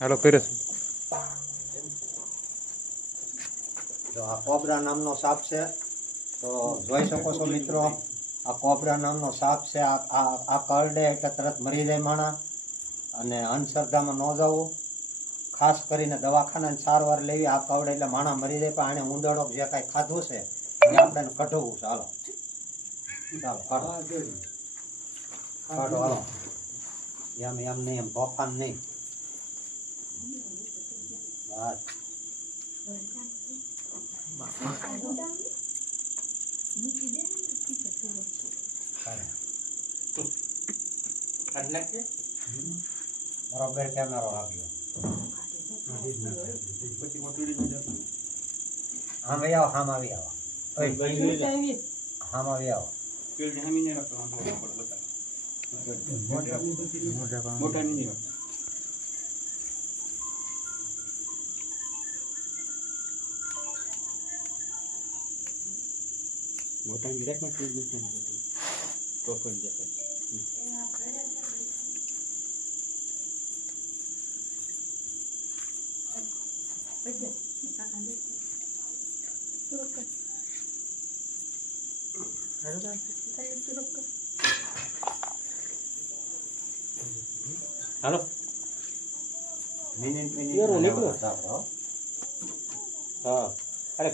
હાલો કર્યો તો આ કોબરા નામનો સાપ છે. તો જોઈ શકો છો મિત્રો, આ કોબરા નામનો સાપ છે. આ કરડે એટલે તરત મરી જાય માણા. અને અંધશ્રદ્ધામાં ન જવું, ખાસ કરીને દવાખાનાની સારવાર લેવી. આ કરડે એટલે માણા મરી જાય, પણ આને ઊંદડો જે કાંઈ ખાધું છે એ આપણે કઢવું છે. હાલો ચાલો કાઢો કાઢો, હાલો. એમ નહીં, એમ તોફાન નહીં. બસ બરોબર કેમેરો આવ્યો. આમ આવી આવો, આમ આવી આવો, આમ આવી આવો. મોટા નિરાકમાં તો પણ જશે. હાલો મિનિટ નીકળો. હા, અરે